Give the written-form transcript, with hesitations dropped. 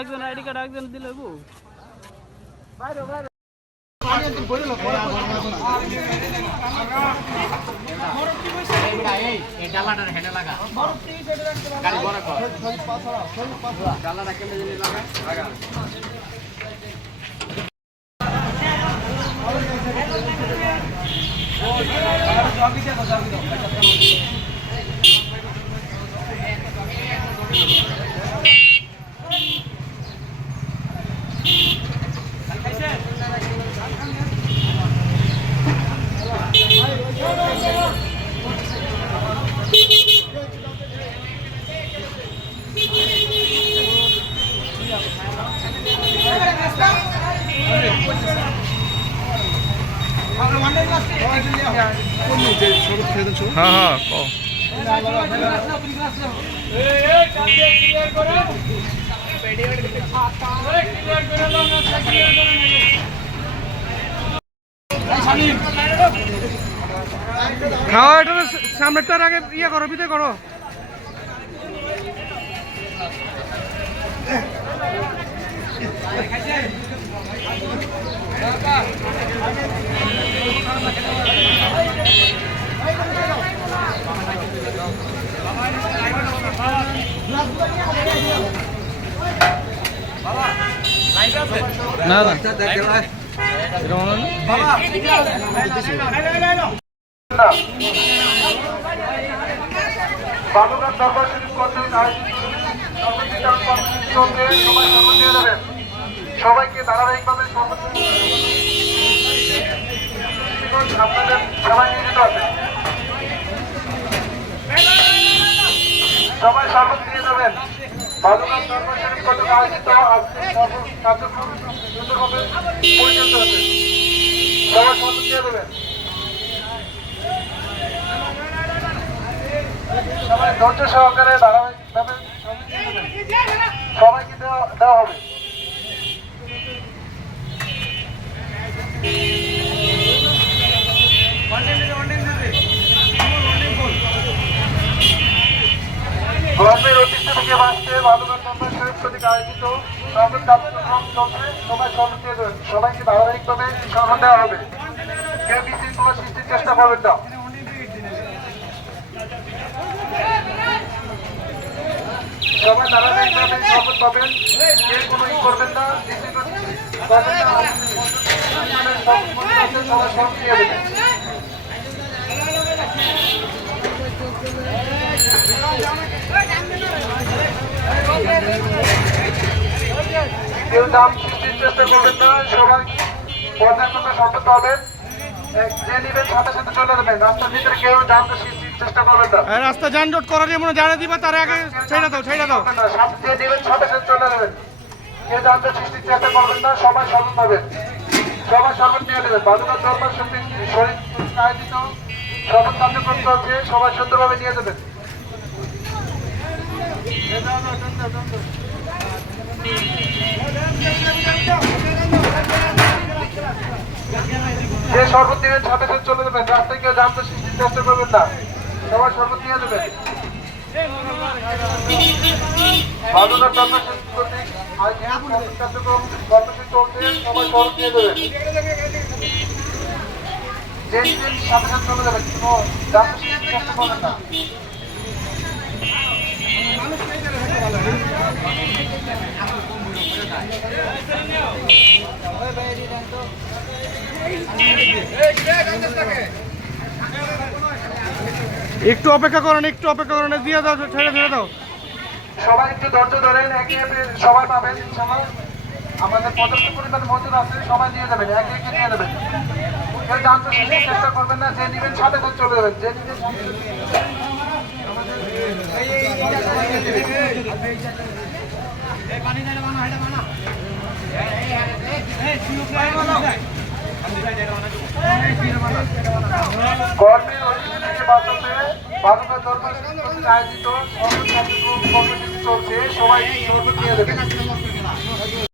একজন ID card একজন দিলে গো हाँ খাওয়া এটা সামনেটার আগে ইয়ে করো বিদে করো না না বালুঘাট দরবার শরীফ কর্তৃক সবাইকে ধারাবাহিকভাবে আপনাদের সবাই নিয়োজিত আছে সবাই শরবত নিয়ে যাবেন বালুঘাট দরবার শরীফ কর্তৃক আয়োজিত কার্যক্রম সুন্দরভাবে পরিচালিত হচ্ছে সবাই শরবত দিয়ে দেবেন সবাই ধৈর্য সহকারে ধারাবাহিকভাবে সবাইকে দেওয়া হবে গভর্নমেন্ট অতিথি থেকে বাঁচতে বালুঘাট দরবার শরীফ কর্তৃক আয়োজিত কার্যক্রম চলছে সবাই শরবত দিয়ে দেবেন সবাইকে ধারাবাহিকভাবে শরবত দেওয়া হবে কেউ বিশৃঙ্খলা সৃষ্টির চেষ্টা করবেন না সবাই ধারাবাহিকভাবে শরবত পাবেন কেউ কোনো ই করবেন না সবাই শরবত দিয়ে দেবেন কেউ দাম সৃষ্টির চেষ্টা করবেন না সবাই পর্যাপ্ত শরবত পাবেন যে নিবেন সাথে সাথে চলে যাবেন রাস্তার ভিতরে কেউ দাম সৃষ্টির চেষ্টা করবেন না রাস্তা যানজট করার যেমন জানা দিবা তার আগে ছেড়ে দাও যে নিবেন সাথে সাথে চলে যাবেন কেউ দাম সৃষ্টির চেষ্টা করবেন না সবাই শরবত পাবেন সবাই শরবত নিয়ে নেবেন বালুঘাট দরবার শরীফ আয়োজিত শরবত কার্যক্রম চলছে সবাই সুন্দরভাবে নিয়ে যাবেন যে শরবত নেবেন সাথে সাথে চলে যাবেন রাস্তায় কেউ জানতে সৃষ্টির চেষ্টা করবেন না সবাই শরবত নিয়ে দেবেন বালুঘাট দরবার শরীফ কর্তৃক কার্যক্রম কর্মসূচি চলছে সবাই শরবত নিয়ে দেবেন যে নিবেন সাথে সাথে চলে যাবেন কোনো জানতে সৃষ্টির চেষ্টা করবেন না একটু অপেক্ষা করেন দিয়ে দাও ছেড়ে দাও সবাই একটু ধৈর্য ধরেন একে একে সবাই পাবেন ইনশাআল্লাহ আমাদের পর্যাপ্ত পরিমাণ মজুদ আছে সবাই নিয়ে যাবেন একে একে নিয়ে যাবেন কেউ জানতে চেষ্টা করবেন না যে নিবেন সাথে সাথে চলে যাবেন যে নিবেন কর্মের অধীনে থেকে বাঁচাতে বালুঘাট দরবার আয়োজিত কর্মসূচি চলছে সবাই নিয়ে দেবেন